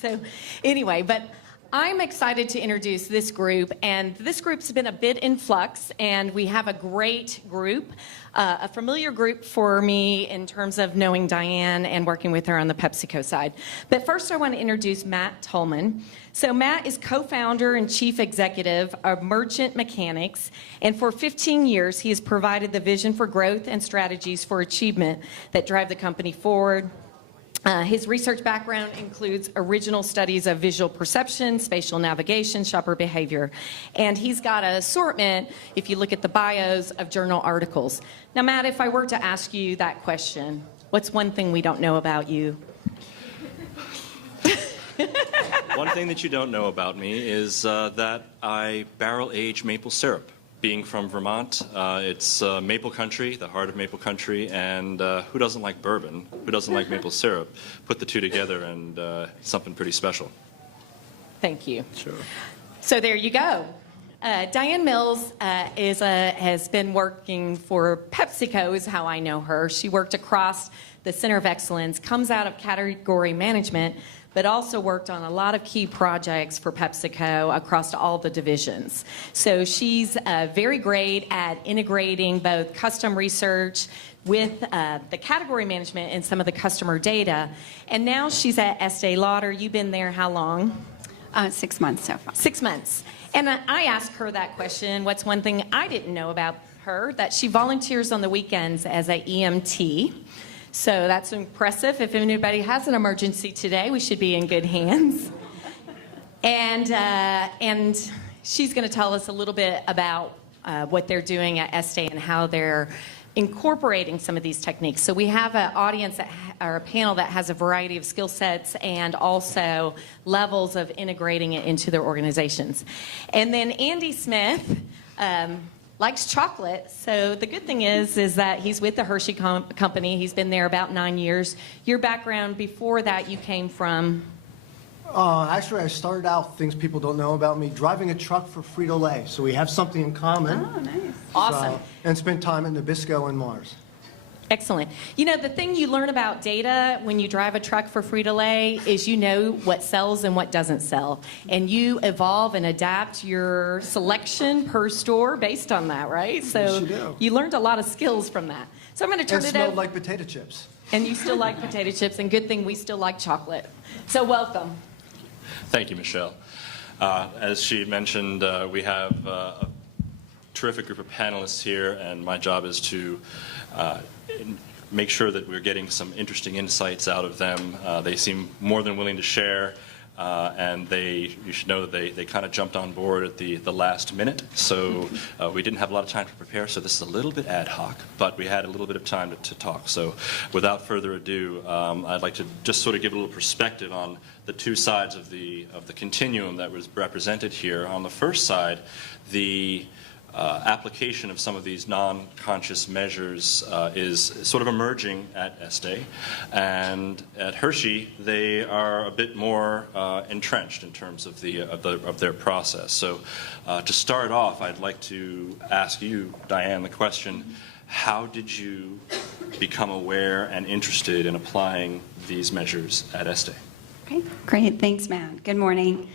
So anyway, but I'm excited to introduce this group, and this group's been a bit in flux, and we have a great group, a familiar group for me in terms of knowing Diane and working with her on the PepsiCo side. But first I want to introduce Matt Tolman. So Matt is co-founder and chief executive of Merchant Mechanics, and for 15 years he has provided the vision for growth and strategies for achievement that drive the company forward. His research background includes original studies of visual perception, spatial navigation, shopper behavior, and he's got an assortment, if you look at the bios, of journal articles. Now, Matt, if I were to ask you that question, what's one thing we don't know about you? One thing that you don't know about me is that I barrel age maple syrup. Being from Vermont, it's maple country, the heart of maple country, and who doesn't like bourbon? Who doesn't like maple syrup? Put the two together and something pretty special. Thank you. Sure. So there you go. Diane Mills has been working for PepsiCo, is how I know her. She worked across the Center of Excellence, comes out of category management, but also worked on a lot of key projects for PepsiCo across all the divisions. So she's very great at integrating both custom research with the category management and some of the customer data. And now she's at Estee Lauder. You've been there how long? 6 months so far. 6 months. And I asked her that question, what's one thing I didn't know about her? That she volunteers on the weekends as an EMT. So that's impressive. If anybody has an emergency today, we should be in good hands. And she's going to tell us a little bit about what they're doing at Estee and how they're incorporating some of these techniques. So we have an audience or a panel that has a variety of skill sets and also levels of integrating it into their organizations. And then Andy Smith likes chocolate, so the good thing is that he's with the Hershey company. He's been there about 9 years. Your background before that, you came from? Actually, I started out, things people don't know about me, driving a truck for Frito-Lay, so we have something in common. Oh, nice. Awesome. And spent time in Nabisco and Mars. Excellent. You know, the thing you learn about data when you drive a truck for Frito-Lay is you know what sells and what doesn't sell. And you evolve and adapt your selection per store based on that, right? So Yes, you do. You learned a lot of skills from that. So I'm going to turn And it smelled over. like potato chips. And you still like potato chips, and good thing we still like chocolate. So welcome. Thank you, Michelle. As she mentioned, we have a terrific group of panelists here, and my job is to make sure that we're getting some interesting insights out of them. They seem more than willing to share, and you should know that they kind of jumped on board at the last minute. So we didn't have a lot of time to prepare, so this is a little bit ad hoc, but we had a little bit of time to talk. So without further ado, I'd like to just sort of give a little perspective on the two sides of the continuum that was represented here. On the first side, the application of some of these non-conscious measures is sort of emerging at Estee, and at Hershey they are a bit more entrenched in terms of their process. So to start off, I'd like to ask you, Diane, the question: how did you become aware and interested in applying these measures at Estee? Okay, great. Thanks, Matt. Good morning.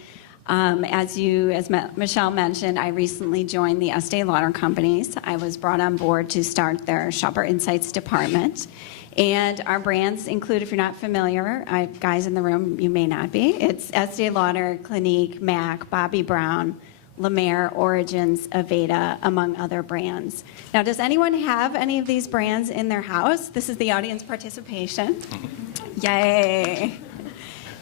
As Michelle mentioned, I recently joined the Estee Lauder companies. I was brought on board to start their Shopper Insights department. And our brands include, if you're not familiar, guys in the room, you may not be, it's Estee Lauder, Clinique, MAC, Bobbi Brown, La Mer, Origins, Aveda, among other brands. Now, does anyone have any of these brands in their house? This is the audience participation. Yay.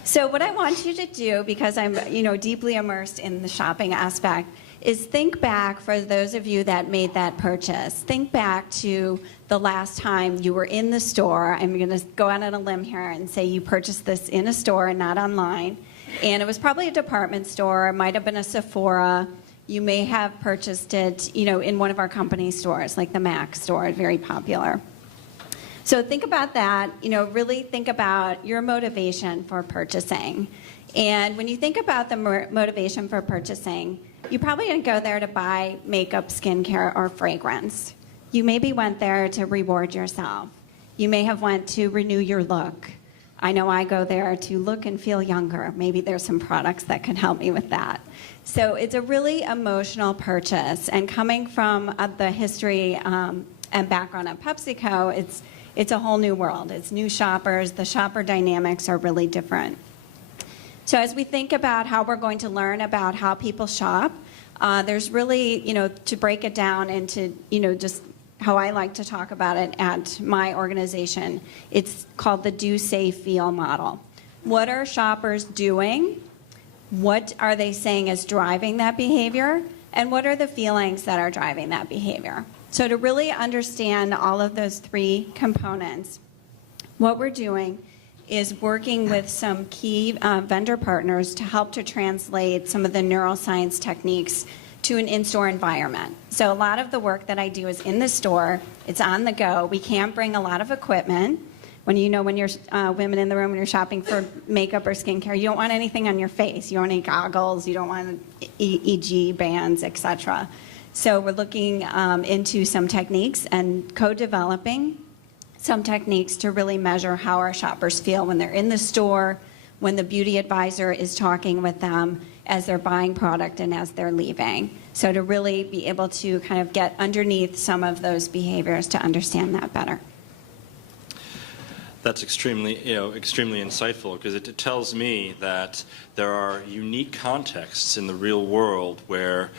So what I want you to do, because I'm deeply immersed in the shopping aspect, is think back, for those of you that made that purchase, think back to the last time you were in the store. I'm going to go out on a limb here and say you purchased this in a store and not online. And it was probably a department store. It might have been a Sephora. You may have purchased it, in one of our company stores, like the MAC store, very popular. So think about that, really think about your motivation for purchasing. And when you think about the motivation for purchasing, you probably didn't go there to buy makeup, skincare, or fragrance. You maybe went there to reward yourself. You may have went to renew your look. I know I go there to look and feel younger. Maybe there's some products that can help me with that. So it's a really emotional purchase. And coming from the history and background at PepsiCo, it's a whole new world. It's new shoppers. The shopper dynamics are really different. So as we think about how we're going to learn about how people shop, there's really, to break it down into, just how I like to talk about it at my organization, it's called the do, say, feel model. What are shoppers doing? What are they saying is driving that behavior? And what are the feelings that are driving that behavior? So to really understand all of those three components, what we're doing is working with some key vendor partners to help to translate some of the neuroscience techniques to an in-store environment. So a lot of the work that I do is in the store. It's on the go. We can't bring a lot of equipment. When you're women in the room and you're shopping for makeup or skincare, you don't want anything on your face. You don't want any goggles. You don't want EEG bands, etc. So we're looking into some techniques and co-developing some techniques to really measure how our shoppers feel when they're in the store, when the beauty advisor is talking with them, as they're buying product and as they're leaving. So to really be able to kind of get underneath some of those behaviors to understand that better. That's extremely insightful, because it tells me that there are unique contexts in the real world where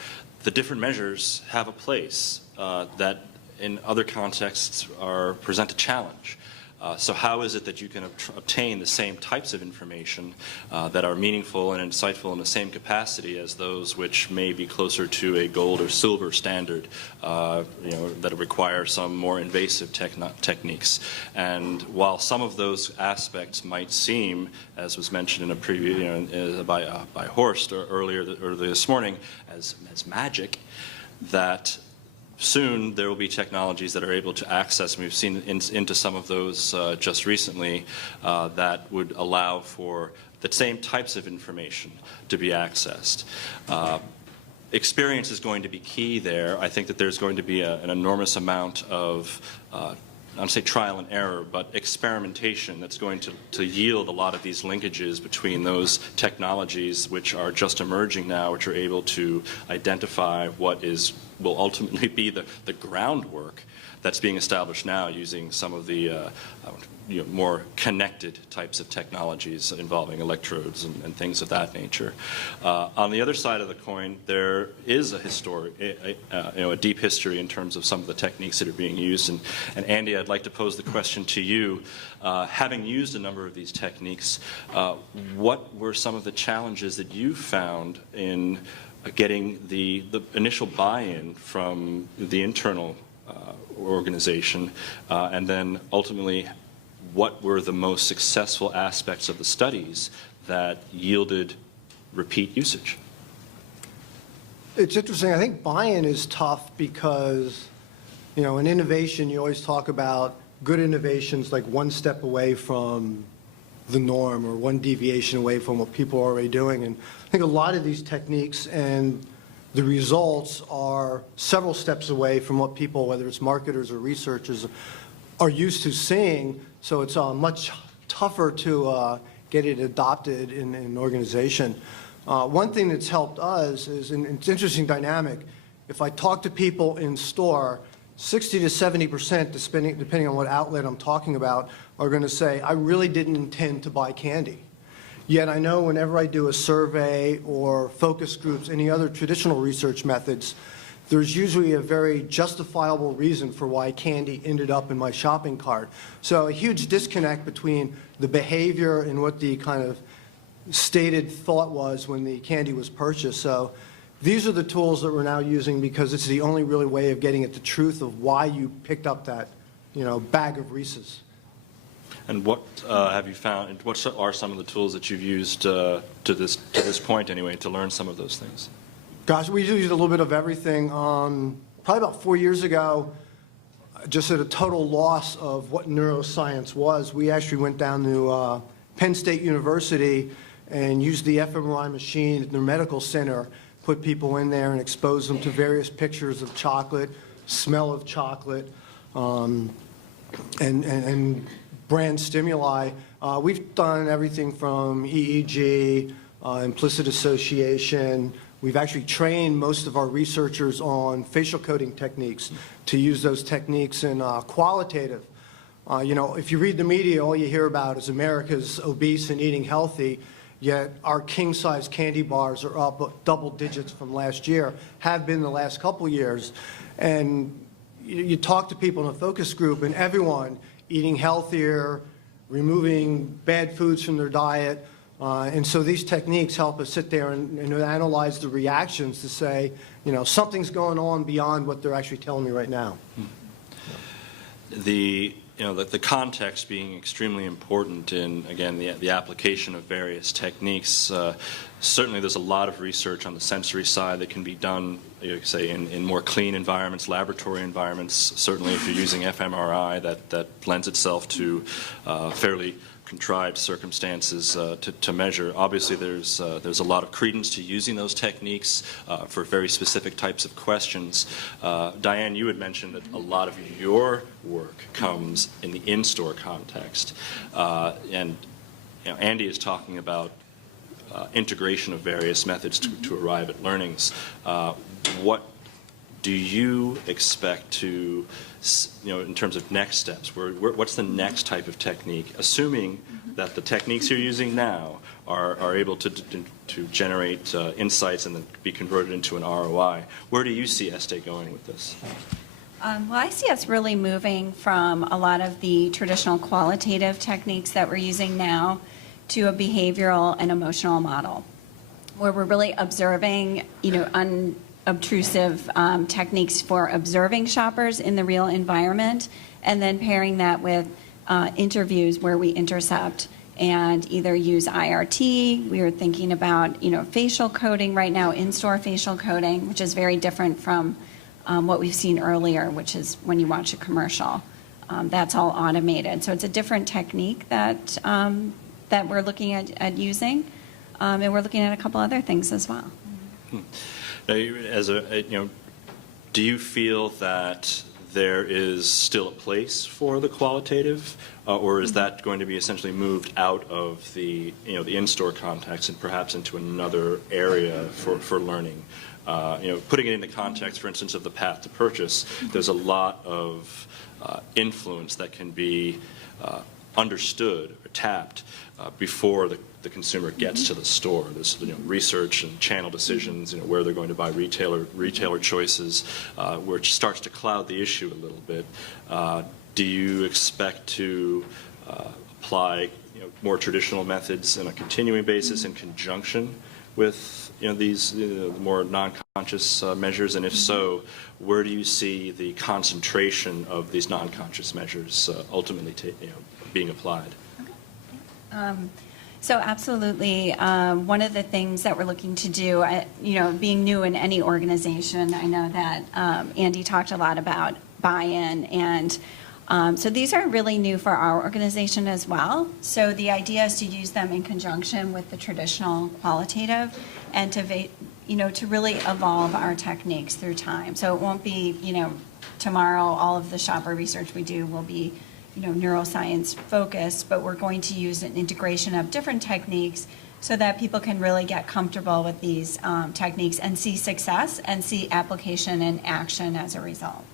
the different measures have a place that in other contexts present a challenge. So how is it that you can obtain the same types of information that are meaningful and insightful in the same capacity as those which may be closer to a gold or silver standard, that require some more invasive techniques? And while some of those aspects might seem, as was mentioned in a preview by Horst earlier this morning, as magic, that soon there will be technologies that are able to access, and we've seen into some of those just recently, that would allow for the same types of information to be accessed. Experience is going to be key there. I think that there's going to be an enormous amount of I don't say trial and error, but experimentation that's going to yield a lot of these linkages between those technologies which are just emerging now, which are able to identify what will ultimately be the groundwork that's being established now using some of the more connected types of technologies involving electrodes and things of that nature. On the other side of the coin, there is a deep history in terms of some of the techniques that are being used. And Andy, I'd like to pose the question to you. Having used a number of these techniques, what were some of the challenges that you found in getting the initial buy-in from the internal organization, and then ultimately what were the most successful aspects of the studies that yielded repeat usage? It's interesting. I think buy-in is tough because, in innovation, you always talk about good innovations like one step away from the norm or one deviation away from what people are already doing. And I think a lot of these techniques and the results are several steps away from what people, whether it's marketers or researchers, are used to seeing. So it's much tougher to get it adopted in an organization. One thing that's helped us is, and it's an interesting dynamic, if I talk to people in store, 60 to 70%, depending on what outlet I'm talking about, are going to say, I really didn't intend to buy candy. Yet I know whenever I do a survey or focus groups, any other traditional research methods, there's usually a very justifiable reason for why candy ended up in my shopping cart. So a huge disconnect between the behavior and what the kind of stated thought was when the candy was purchased. So these are the tools that we're now using because it's the only really way of getting at the truth of why you picked up that, bag of Reese's. And what have you found, and what are some of the tools that you've used to this point anyway, to learn some of those things? Gosh, we used a little bit of everything. Probably about 4 years ago, just at a total loss of what neuroscience was, we actually went down to Penn State University and used the fMRI machine at their medical center, put people in there and exposed them to various pictures of chocolate, smell of chocolate, and brand stimuli We've done everything from EEG, implicit association. We've actually trained most of our researchers on facial coding techniques to use those techniques in qualitative. If you read the media, all you hear about is America's obese and eating healthy, yet our king-size candy bars are up double digits from last year, have been the last couple years. And you talk to people in a focus group, and everyone eating healthier, removing bad foods from their diet. And so these techniques help us sit there and analyze the reactions to say, something's going on beyond what they're actually telling me right now. The context being extremely important in, again, the application of various techniques. Certainly there's a lot of research on the sensory side that can be done, say, in more clean environments, laboratory environments. Certainly if you're using fMRI, that lends itself to fairly contrived circumstances to measure. Obviously, there's a lot of credence to using those techniques for very specific types of questions. Diane, you had mentioned that a lot of your work comes in the in-store context, and Andy is talking about integration of various methods to arrive at learnings. What do you expect to, in terms of next steps, what's the next type of technique, assuming that the techniques you're using now are able to generate insights and then be converted into an ROI? Where do you see Estee going with this? Well, I see us really moving from a lot of the traditional qualitative techniques that we're using now to a behavioral and emotional model, where we're really observing, unobtrusive techniques for observing shoppers in the real environment, and then pairing that with interviews where we intercept and either use IRT. We are thinking about, facial coding right now, in-store facial coding, which is very different from what we've seen earlier, which is when you watch a commercial. That's all automated. So it's a different technique that we're looking at using, and we're looking at a couple other things as well. Now, do you feel that there is still a place for the qualitative, or is that going to be essentially moved out of the in-store context and perhaps into another area for learning? Putting it in the context, for instance, of the path to purchase, there's a lot of influence that can be understood or tapped before the consumer gets to the store. There's research and channel decisions, where they're going to buy, retailer choices, which starts to cloud the issue a little bit. Do you expect to apply more traditional methods on a continuing basis in conjunction with these more non-conscious measures, and if so, where do you see the concentration of these non-conscious measures ultimately being applied? So absolutely, one of the things that we're looking to do, being new in any organization, I know that Andy talked a lot about buy-in, and so these are really new for our organization as well. So the idea is to use them in conjunction with the traditional qualitative, and to really evolve our techniques through time. So it won't be, tomorrow all of the shopper research we do will be neuroscience focused, but we're going to use an integration of different techniques so that people can really get comfortable with these techniques and see success and see application and action as a result.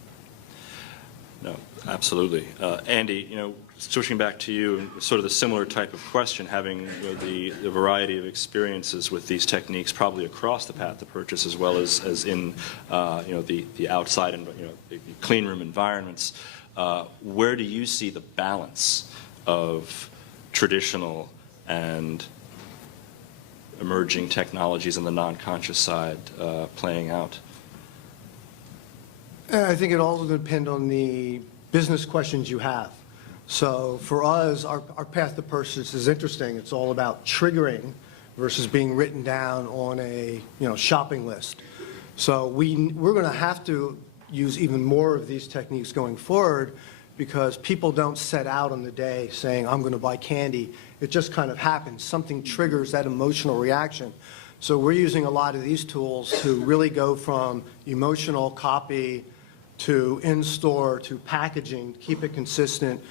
No, absolutely. Andy, switching back to you, sort of the similar type of question, having the variety of experiences with these techniques probably across the path to purchase as well as in the outside and the clean room environments. Where do you see the balance of traditional and emerging technologies on the non-conscious side playing out? I think it all will depend on the business questions you have. So for us, our path to purchase is interesting. It's all about triggering versus being written down on a shopping list. So we're going to have to use even more of these techniques going forward, because people don't set out on the day saying, I'm going to buy candy. It just kind of happens. Something triggers that emotional reaction. So we're using a lot of these tools to really go from emotional copy to in-store to packaging, keep it consistent,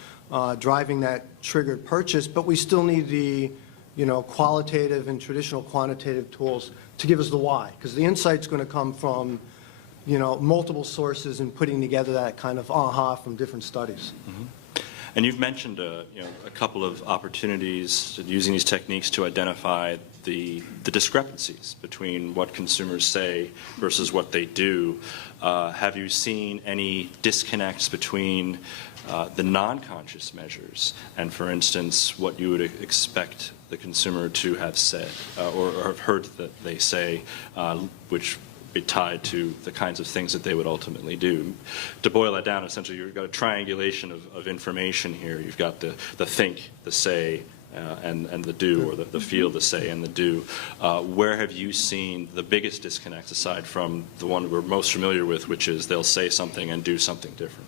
driving that triggered purchase, but we still need the, qualitative and traditional quantitative tools to give us the why, because the insight's going to come from, multiple sources and putting together that kind of aha from different studies. Mm-hmm. And you've mentioned a couple of opportunities using these techniques to identify the discrepancies between what consumers say versus what they do. Have you seen any disconnects between the non-conscious measures and, for instance, what you would expect the consumer to have said or have heard that they say, which be tied to the kinds of things that they would ultimately do? To boil that down, essentially, you've got a triangulation of information here. You've got the think, the say, and the do, or the feel, the say, and the do. Where have you seen the biggest disconnects, aside from the one we're most familiar with, which is they'll say something and do something different?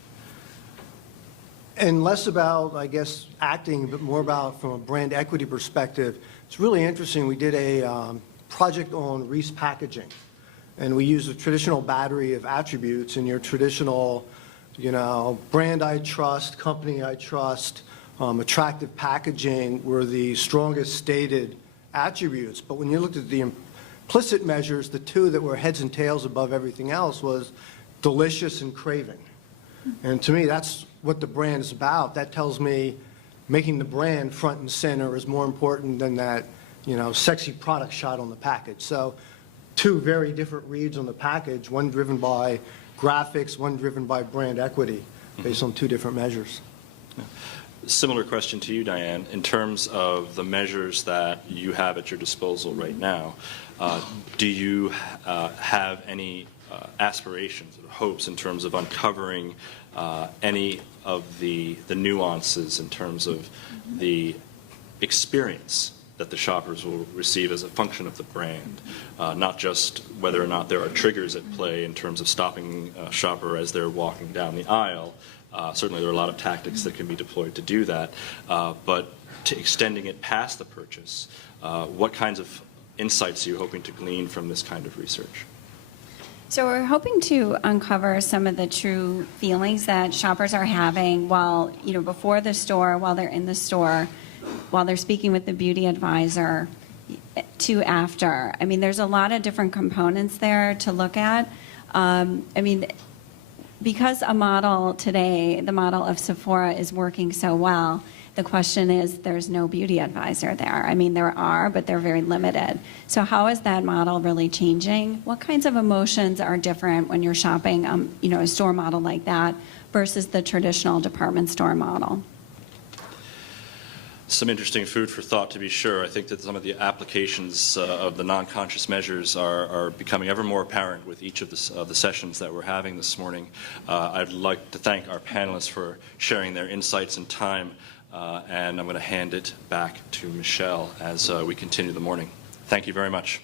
And less about, I guess, acting, but more about from a brand equity perspective. It's really interesting. We did a project on Reese packaging. And we use a traditional battery of attributes, and your traditional, brand I trust, company I trust, attractive packaging were the strongest stated attributes. But when you looked at the implicit measures, the two that were heads and tails above everything else was delicious and craving. And to me, that's what the brand is about. That tells me making the brand front and center is more important than that, sexy product shot on the package. So two very different reads on the package, one driven by graphics, one driven by brand equity, based on two different measures. Similar question to you, Diane. In terms of the measures that you have at your disposal right now, do you have any aspirations or hopes in terms of uncovering any of the nuances in terms of the experience that the shoppers will receive as a function of the brand, not just whether or not there are triggers at play in terms of stopping a shopper as they're walking down the aisle. Certainly there are a lot of tactics that can be deployed to do that, but to extending it past the purchase, what kinds of insights are you hoping to glean from this kind of research? So we're hoping to uncover some of the true feelings that shoppers are having while, before the store, while they're in the store, while they're speaking with the beauty advisor, to after. I mean, there's a lot of different components there to look at. Because a model today, the model of Sephora, is working so well, the question is, there's no beauty advisor there. I mean, there are, but they're very limited. So how is that model really changing? What kinds of emotions are different when you're shopping, a store model like that versus the traditional department store model? Some interesting food for thought, to be sure. I think that some of the applications of the non-conscious measures are becoming ever more apparent with each of the sessions that we're having this morning. I'd like to thank our panelists for sharing their insights and time, and I'm going to hand it back to Michelle as we continue the morning. Thank you very much.